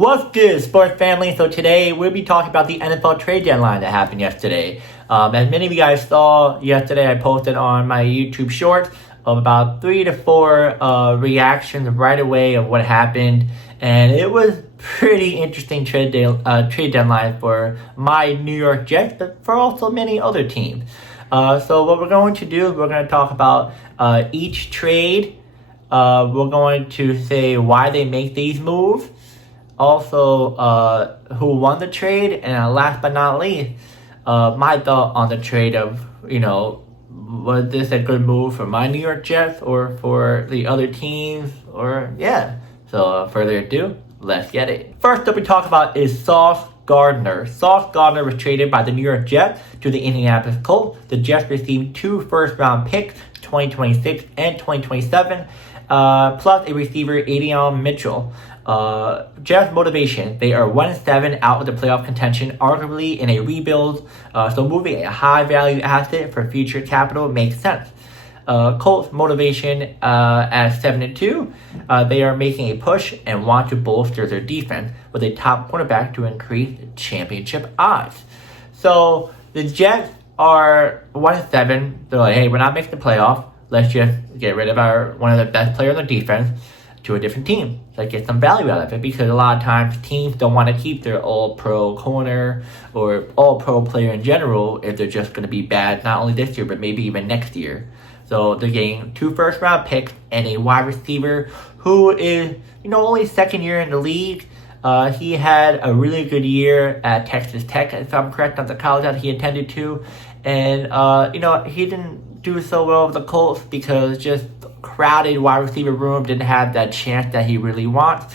What's good, sports family? So today we'll be talking about the NFL trade deadline that happened yesterday. As many of you guys saw yesterday, I posted on my YouTube shorts of about 3 to 4 reactions right away of what happened, and it was pretty interesting trade deadline for my New York Jets, but for also many other teams. So what we're going to do is we're going to talk about each trade. We're going to say why they make these moves. Also, who won the trade, and last but not least, my thought on the trade of, was this a good move for my New York Jets or for the other teams, or yeah. So, further ado, let's get it. First up we talk about is Sauce Gardner. Sauce Gardner was traded by the New York Jets to the Indianapolis Colts. The Jets received 2 first-round picks, 2026 and 2027, plus a receiver, Adrian Mitchell. Jets motivation. They are 1-7 out of the playoff contention, arguably in a rebuild, so moving a high-value asset for future capital makes sense. Colts motivation at 7-2. They are making a push and want to bolster their defense with a top quarterback to increase championship odds. So the Jets are 1-7. They're like, hey, we're not making the playoff. Let's just get rid of one of the best players on defense to a different team. So get some value out of it, because a lot of times teams don't want to keep their all-pro corner or all-pro player in general if they're just going to be bad not only this year but maybe even next year. So they're getting 2 first-round picks and a wide receiver who is, only second year in the league. He had a really good year at Texas Tech, if I'm correct, on the college that he attended to. And, he didn't do so well with the Colts because just crowded wide receiver room, didn't have that chance that he really wants.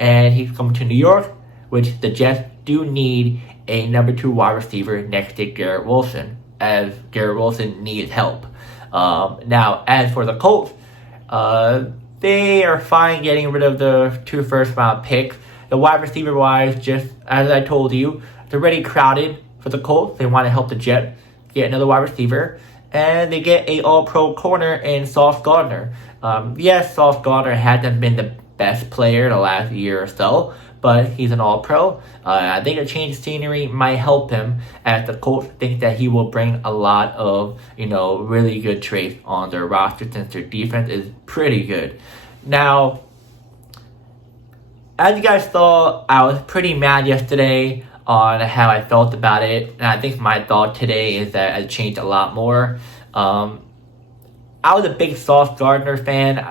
And he's coming to New York, which the Jets do need a number 2 wide receiver next to Garrett Wilson, as Garrett Wilson needs help. Now, as for the Colts, they are fine getting rid of the 2 first-round picks. The wide receiver-wise, just as I told you, they're already crowded for the Colts. They want to help the Jets get another wide receiver. And they get a all-pro corner in Sauce Gardner. Yes, Sauce Gardner hasn't been the best player the last year or so, but he's an all-pro. I think a change of scenery might help him, as the Colts think that he will bring a lot of, really good traits on their roster, since their defense is pretty good. Now, as you guys saw, I was pretty mad yesterday on how I felt about it, and I think my thought today is that it changed a lot more. I was a big Sauce Gardner fan,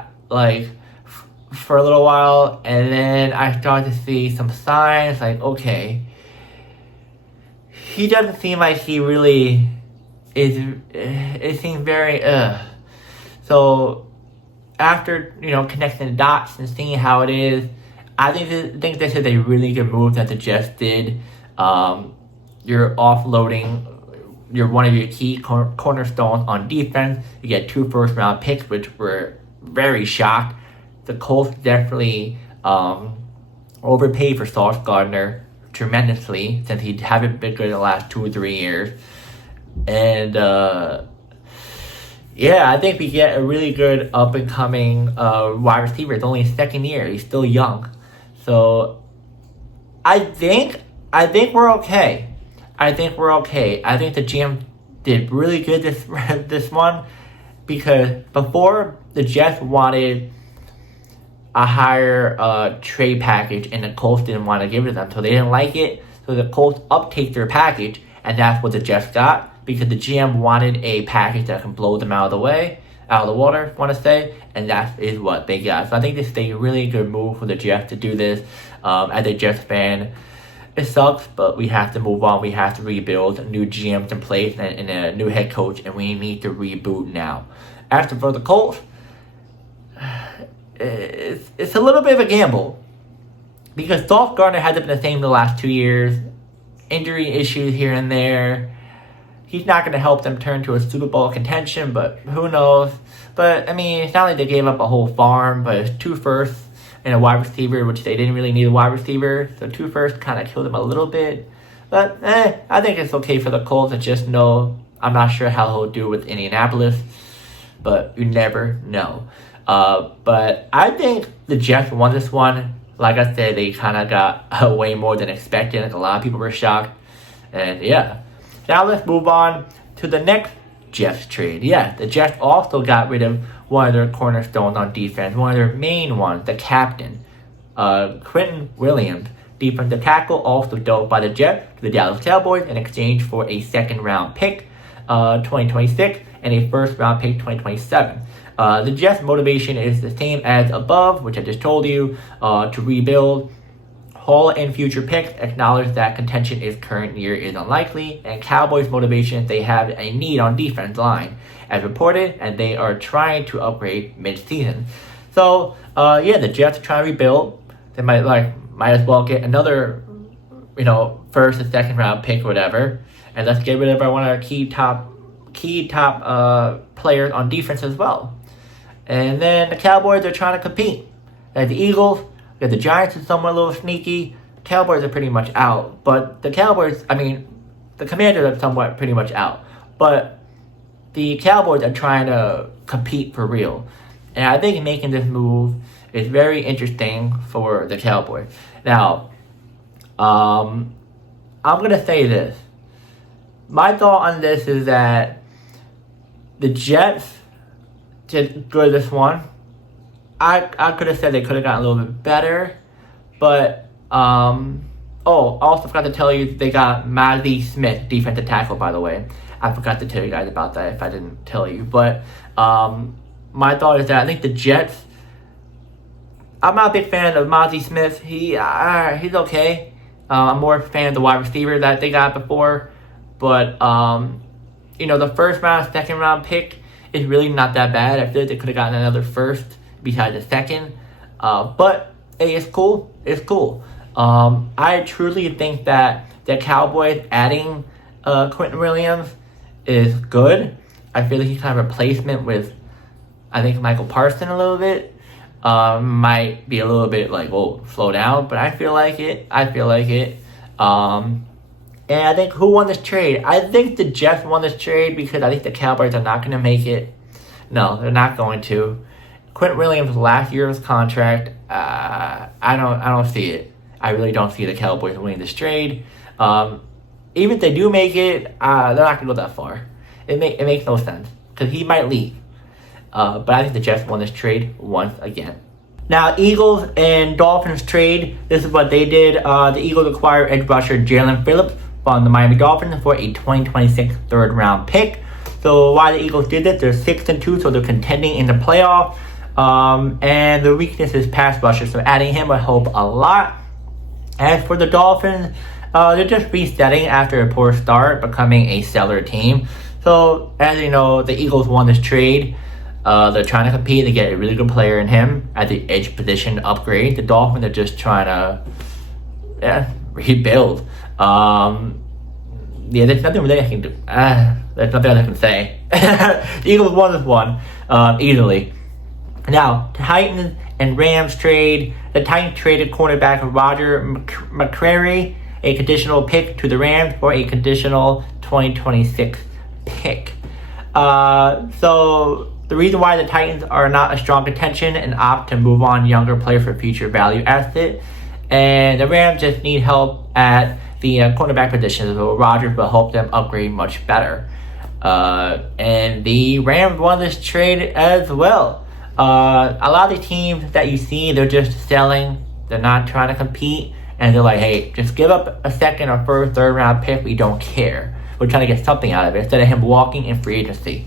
for a little while, and then I started to see some signs, okay, he doesn't seem like he really is, it seems very, So, after, connecting the dots and seeing how it is, I think this is a really good move that the Jets did. You're offloading one of your key cornerstones on defense. You get 2 first-round picks, which were very shocked. The Colts definitely overpaid for Sauce Gardner tremendously, since he haven't been good the last 2 or 3 years. And I think we get a really good up-and-coming wide receiver. It's only his second year. He's still young. So I think we're okay. I think the GM did really good this one, because before the Jets wanted a higher trade package, and the Colts didn't want to give it to them, so they didn't like it. So the Colts uptake their package, and that's what the Jets got, because the GM wanted a package that can blow them out of the water, want to say, and that is what they got. So I think this is a really good move for the Jets to do this. As a Jets fan, it sucks, but we have to move on. We have to rebuild, new GMs in place, and a new head coach, and we need to reboot now. As for the Colts, it's a little bit of a gamble, because Sauce Gardner hasn't been the same the last 2 years. Injury issues here and there. He's not going to help them turn to a Super Bowl contention, but who knows. But, it's not like they gave up a whole farm, but it's 2 firsts and a wide receiver, which they didn't really need a wide receiver. So 2 firsts kind of killed them a little bit. But, I think it's okay for the Colts. I just know I'm not sure how he'll do with Indianapolis, but you never know. But I think the Jets won this one like I said, they kind of got way more than expected. Like a lot of people were shocked. And yeah. Now let's move on to the next Jets trade. Yeah, the Jets also got rid of one of their cornerstones on defense, one of their main ones, the captain, Quinnen Williams, defensive tackle, also dealt by the Jets to the Dallas Cowboys in exchange for a second-round pick, 2026, and a first-round pick, 2027. The Jets' motivation is the same as above, which I just told you, to rebuild. Hall and future picks acknowledge that contention is current year is unlikely, and Cowboys' motivation, they have a need on defense line, as reported, and they are trying to upgrade mid-season. So, the Jets are trying to rebuild. They might as well get another, first and second round pick or whatever, and let's get rid of one of our key top players on defense as well. And then the Cowboys are trying to compete. And the Eagles, the Giants are somewhat a little sneaky. Cowboys are pretty much out, but the Commanders are somewhat pretty much out, but the Cowboys are trying to compete for real. And I think making this move is very interesting for the Cowboys. Now, I'm going to say this. My thought on this is that the Jets did good this one. I could have said they could have gotten a little bit better, but also forgot to tell you they got Mazi Smith, defensive tackle, by the way. I forgot to tell you guys about that if I didn't tell you, but my thought is that I think the Jets, I'm not a big fan of Mazi Smith. He's okay. I'm more a fan of the wide receiver that they got before, but the first round, second round pick is really not that bad. I feel like they could have gotten another first besides the second. But hey, it's cool. It's cool. I truly think that the Cowboys adding Quinnen Williams is good. I feel like he's kind of a replacement with, I think, Michael Parsons a little bit. Might be a little bit slow down, but I feel like it. And I think who won this trade? I think the Jets won this trade because I think the Cowboys are not going to make it. No, they're not going to. Quinnen Williams' last year's contract, I don't see it. I really don't see the Cowboys winning this trade. Even if they do make it, they're not going to go that far. It makes no sense because he might leave. But I think the Jets won this trade once again. Now, Eagles and Dolphins trade. This is what they did. The Eagles acquired edge rusher Jalen Phillips from the Miami Dolphins for a 2026 third-round pick. So why the Eagles did this? They're 6-2, so they're contending in the playoff. And the weakness is pass rusher, so adding him would help a lot. As for the Dolphins, they're just resetting after a poor start, becoming a stellar team. So, as you know, the Eagles won this trade. They're trying to compete to get a really good player in him at the edge position upgrade. The Dolphins are just trying to rebuild. There's nothing really I can do. There's nothing else I can say. The Eagles won this one easily. Now, Titans and Rams trade. The Titans traded cornerback Roger McCreary, a conditional pick, to the Rams for a conditional 2026 pick. So the reason why the Titans are not a strong contention and opt to move on younger players for future value asset, and the Rams just need help at the cornerback position, so Rodgers will help them upgrade much better. And the Rams won this trade as well. A lot of the teams that you see, they're just selling. They're not trying to compete, and they're like, hey, just give up a second or first, third round pick. We don't care. We're trying to get something out of it instead of him walking in free agency.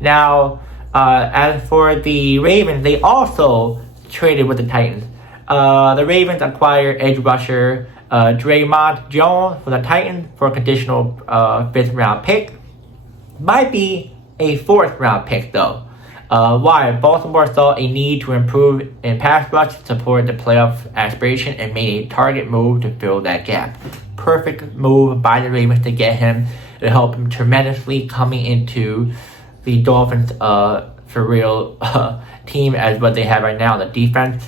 Now, as for the Ravens, they also traded with the Titans. The Ravens acquired edge rusher Draymond Jones for the Titans for a conditional fifth round pick. Might be a fourth round pick though. Why? Baltimore saw a need to improve in pass rush to support the playoff aspiration and made a target move to fill that gap. Perfect move by the Ravens to get him, to help him tremendously coming into the Dolphins for real team as what they have right now, the defense.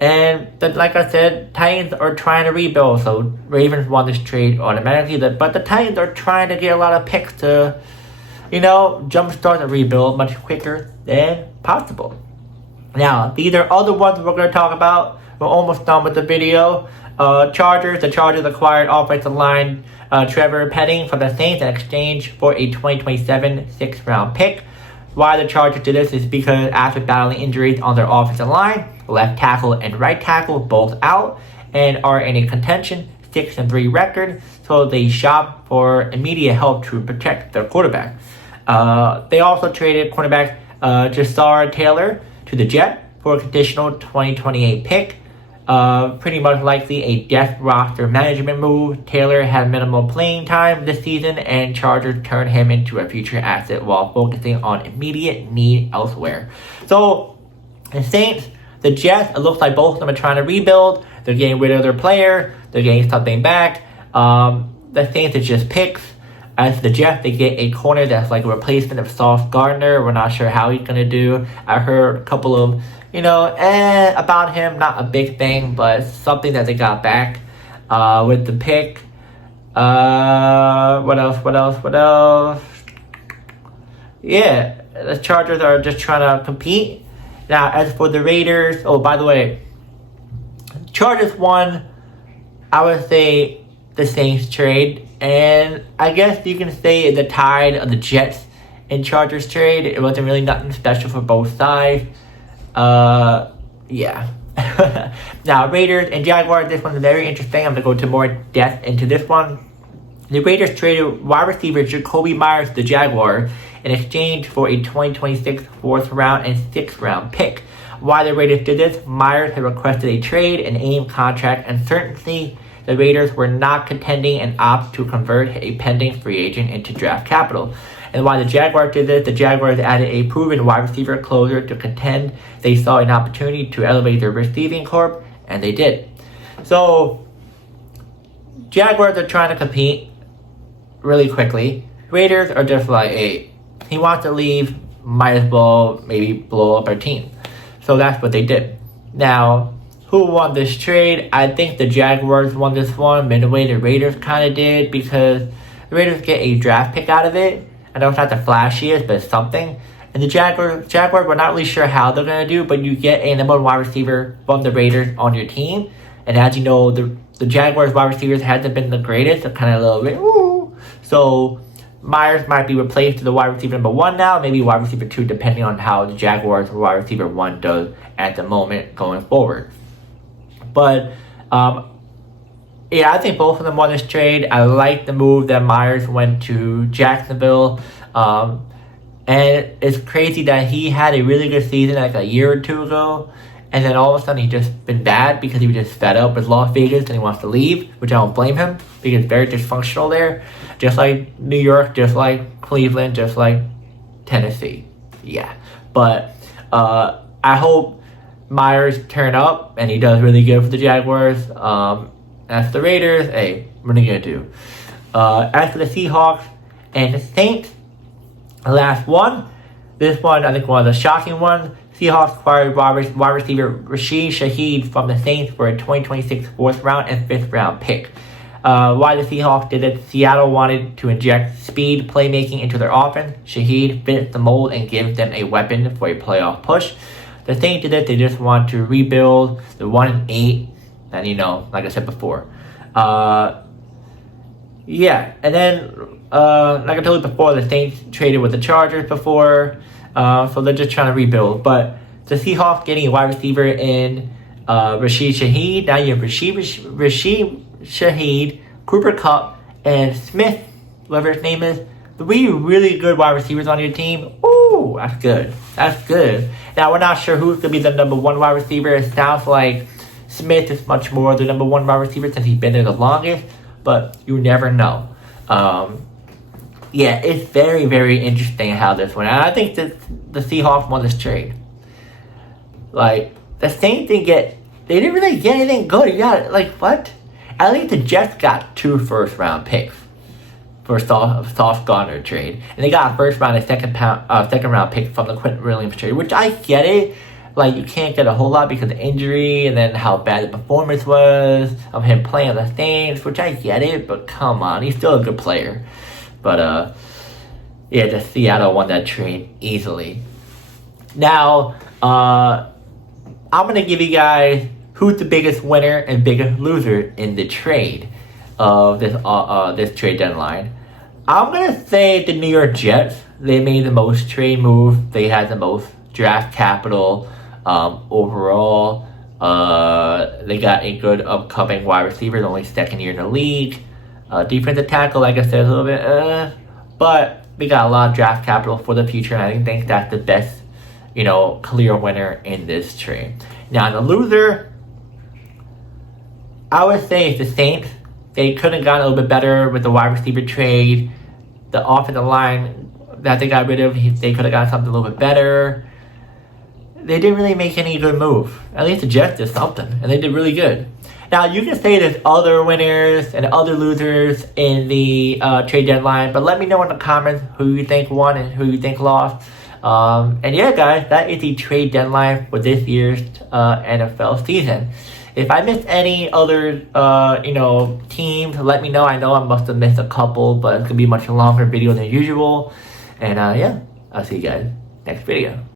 And like I said, Titans are trying to rebuild, so Ravens won this trade automatically. But the Titans are trying to get a lot of picks to, jumpstart the rebuild much quicker than possible. Now, these are other ones we're going to talk about. we're almost done with the video. The Chargers acquired offensive line Trevor Penning from the Saints in exchange for a 2027 6th-round pick. Why the Chargers did this is because after battling injuries on their offensive line, left tackle and right tackle both out and are in a contention 6-3 record, so they shop for immediate help to protect their quarterback. They also traded cornerback Jasar Taylor to the Jets for a conditional 2028 pick. Pretty much likely a depth roster management move. Taylor had minimal playing time this season, and Chargers turned him into a future asset while focusing on immediate need elsewhere. So, the Saints, the Jets, it looks like both of them are trying to rebuild. They're getting rid of their player. They're getting something back. The Saints are just picks. As the Jets, they get a corner that's like a replacement of Sauce Gardner. We're not sure how he's going to do. I heard a couple of about him, not a big thing, but something that they got back with the pick. What else? Yeah, the Chargers are just trying to compete. Now, as for the Raiders, oh, by the way, Chargers won, I would say, the Saints trade. And I guess you can say the tide of the Jets and Chargers trade. It wasn't really nothing special for both sides. Yeah. Now, Raiders and Jaguars, this one's very interesting. I'm going to go into more depth into this one. The Raiders traded wide receiver Jacoby Myers to the Jaguars in exchange for a 2026 4th-round and 6th-round pick. Why the Raiders did this? Myers had requested a trade and aimed contract uncertainty. The Raiders were not contending and opted to convert a pending free agent into draft capital. And why the Jaguars did this, the Jaguars added a proven wide receiver closer to contend. They saw an opportunity to elevate their receiving corps, and they did. So, Jaguars are trying to compete really quickly. Raiders are just like, hey, he wants to leave, might as well maybe blow up our team. So that's what they did. Now, who won this trade? I think the Jaguars won this one, midway the Raiders kind of did, because the Raiders get a draft pick out of it. I know it's not the flashiest, but it's something. And the Jaguars, we're not really sure how they're going to do, but you get a number one wide receiver from the Raiders on your team. And as you know, the Jaguars wide receivers hasn't been the greatest. They're kind of a little bit, ooh. So Myers might be replaced to the wide receiver number 1 now, maybe wide receiver 2, depending on how the Jaguars wide receiver 1 does at the moment going forward. But, yeah, I think both of them won this trade. I like the move that Myers went to Jacksonville. And it's crazy that he had a really good season like a year or two ago. And then all of a sudden he's just been bad because he was just fed up with Las Vegas and he wants to leave, which I don't blame him because it's very dysfunctional there. Just like New York, just like Cleveland, just like Tennessee. Yeah. But I hope Myers turn up and he does really good for the Jaguars. As for the Raiders, hey, what are you going to do? As for the Seahawks and the Saints, the last one. This one, I think one of the shocking ones. Seahawks acquired wide receiver Rashid Shaheed from the Saints for a 2026 4th-round and 5th-round pick. Why the Seahawks did it? Seattle wanted to inject speed playmaking into their offense. Shaheed fits the mold and gives them a weapon for a playoff push. The Saints did it. They just want to rebuild the 1-8. And, like I said before. Yeah, and then, like I told you before, the Saints traded with the Chargers before. So they're just trying to rebuild. But the Seahawks getting a wide receiver in Rashid Shaheed. Now you have Rashid Shaheed, Cooper Kupp, and Smith, whatever his name is. 3 really good wide receivers on your team. Ooh, that's good. That's good. Now, we're not sure who's going to be the number 1 wide receiver. It sounds like Smith is much more the number 1 wide receiver since he's been there the longest. But you never know. Yeah, it's very, very interesting how this went. And I think that the Seahawks won this trade. Like, the Saints they didn't really get anything good. Yeah, like, what? I think the Jets got 2 first-round picks for Sauce Gardner trade. And they got a first-round and second-round pick from the Quinnen Williams trade, which I get it. Like, you can't get a whole lot because of injury and then how bad the performance was of him playing on the Saints, which I get it, but come on, he's still a good player. But, yeah, the Seattle won that trade easily. Now, I'm going to give you guys who's the biggest winner and biggest loser in the trade of this trade deadline. I'm gonna say the New York Jets. They made the most trade moves. They had the most draft capital overall. They got a good upcoming wide receiver, only second year in the league. Defensive tackle, like I said, a little bit, but we got a lot of draft capital for the future, and I think that's the best, clear winner in this trade. Now, the loser, I would say it's the Saints. They could have gotten a little bit better with the wide receiver trade. The offensive line that they got rid of, they could have got something a little bit better. They didn't really make any good move. At least the Jets did something, and they did really good. Now, you can say there's other winners and other losers in the trade deadline, but let me know in the comments who you think won and who you think lost. And yeah, guys, that is the trade deadline for this year's NFL season. If I missed any other, teams, let me know. I know I must have missed a couple, but it's going to be a much longer video than usual. And yeah, I'll see you guys next video.